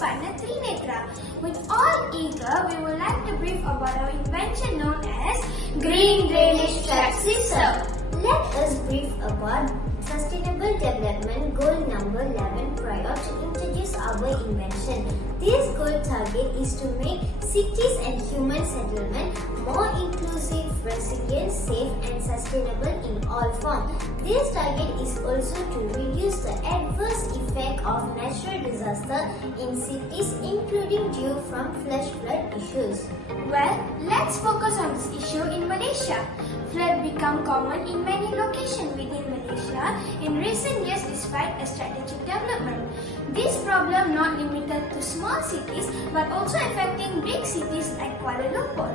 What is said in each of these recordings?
partner Trinetra. With all eager, we would like to brief about our invention known as Green Drainage Trap System. Let us brief about Sustainable Development Goal number 11 prior to introduce our invention. This goal target is to make cities and human settlement more inclusive, resilient, safe and sustainable in all forms. This target is also to reduce the adverse effect of natural disaster in cities, including due from flash flood issues. Well, let's focus on this issue in Malaysia. Flood become common in many locations within Malaysia in recent years despite a strategic development. This problem not limited to small cities but also affecting big cities like Kuala Lumpur.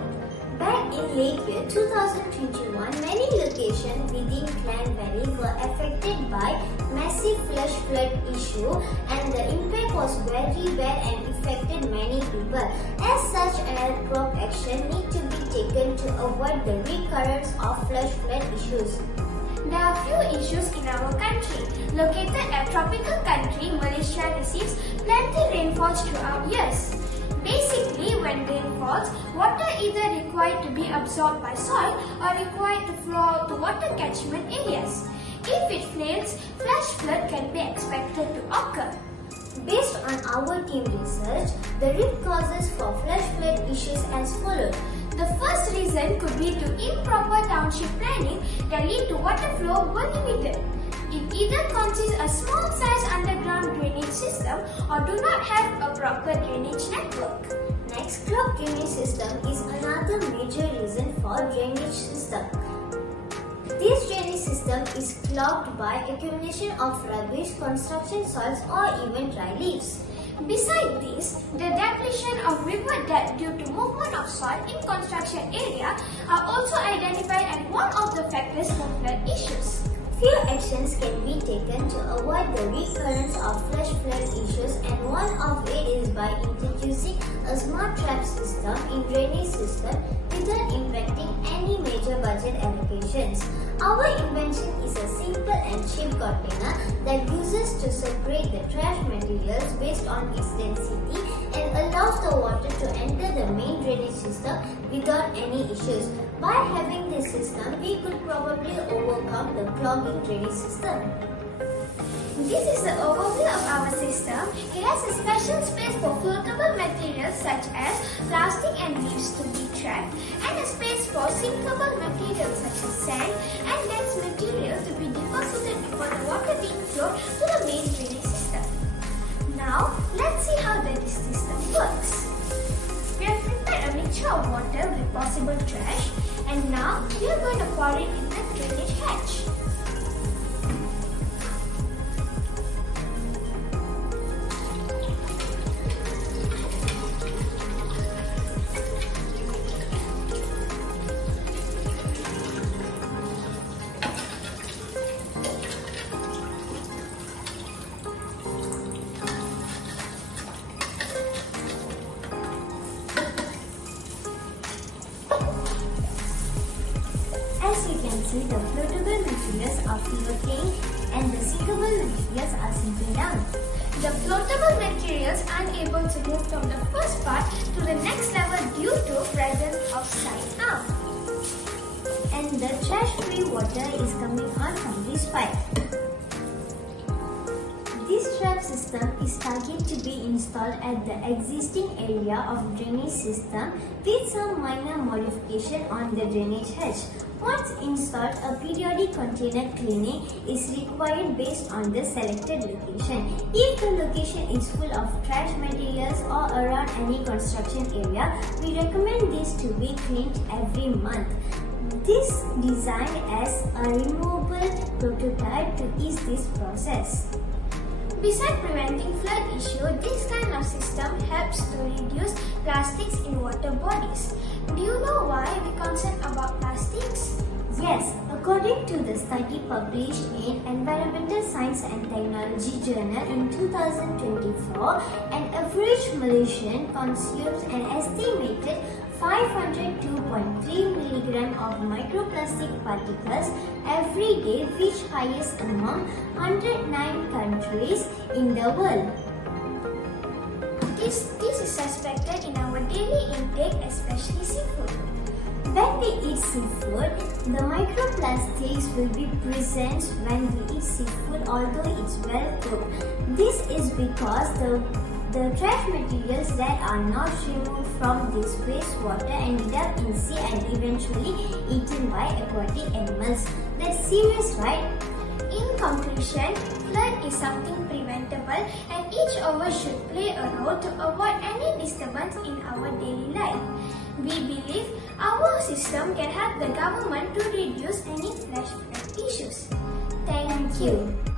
Back in late year 2021, many locations within Klang Valley were affected by massive flash flood issue and the impact was very bad and affected many people. As such, an prompt action need to be taken to avoid the recurrence of flash flood issues. There are few issues in our country. Located a tropical country, Malaysia receives plenty rainfalls throughout years. Basically, when rain falls, water either required to be absorbed by soil or required to flow to water catchment areas. If it fails, flash flood can be expected to occur. Based on our team research, the root causes for flash flood issues as follows. The first reason could be to improper township planning that lead to water flow were limited. It either consists a small size underground drainage system or do not have a proper drainage network. Next, clogged drainage system is another major reason for drainage system. This drainage system is clogged by accumulation of rubbish, construction soils or even dry leaves. Besides this, the depletion of river depth due to movement of soil in construction area are also identified as one of the factors for flood issues. Few actions can be taken to avoid the recurrence of flash flood issues and one of it is by introducing a smart trap system in drainage system without impacting any major budget allocations. Our invention is a simple and cheap container that uses to separate the trash materials based on its density and allows the water to enter the main drainage system without any issues. By having this system, we could probably overcome the clogging drainage system. This is the overview of our system. It has a special space for floatable materials such as plastic and leaves to be trapped and a space for sinkable materials such as sand and dense material to be deposited before the water being flowed to the main drainage system. Now, let's see how this system works. We have prepared a mixture of water with possible trash and now we are going to pour it in the drainage hatch. As you can see, the floatable materials are floating and the sinkable materials are sinking down. The floatable materials are able to move from the first part to the next level due to presence of side arm. And the trash-free water is coming out from this pipe. This trap system is targeted to be installed at the existing area of drainage system with some minor modification on the drainage hatch. Once installed, a periodic container cleaning is required based on the selected location. If the location is full of trash materials or around any construction area, we recommend this to be cleaned every month. This designed as a removable prototype to ease this process. Besides preventing flood issue, this kind of system helps to reduce plastics in water bodies. Do you know why we concern about plastics? Yes, according to the study published in Environmental Science and Technology Journal in 2024, an average Malaysian consumes an estimated 502.3 mg of microplastic particles every day, which highest among 109 countries in the world. respected in our daily intake, especially seafood. When we eat seafood, the microplastics will be present when we eat seafood, although it's well cooked. This is because the trash materials that are not removed from this wastewater ended up in sea and eventually eaten by aquatic animals. That's serious, right? In conclusion, flood is something preventable and each of us should play a role to avoid any disturbance in our daily life. We believe our system can help the government to reduce any flash flood issues. Thank you.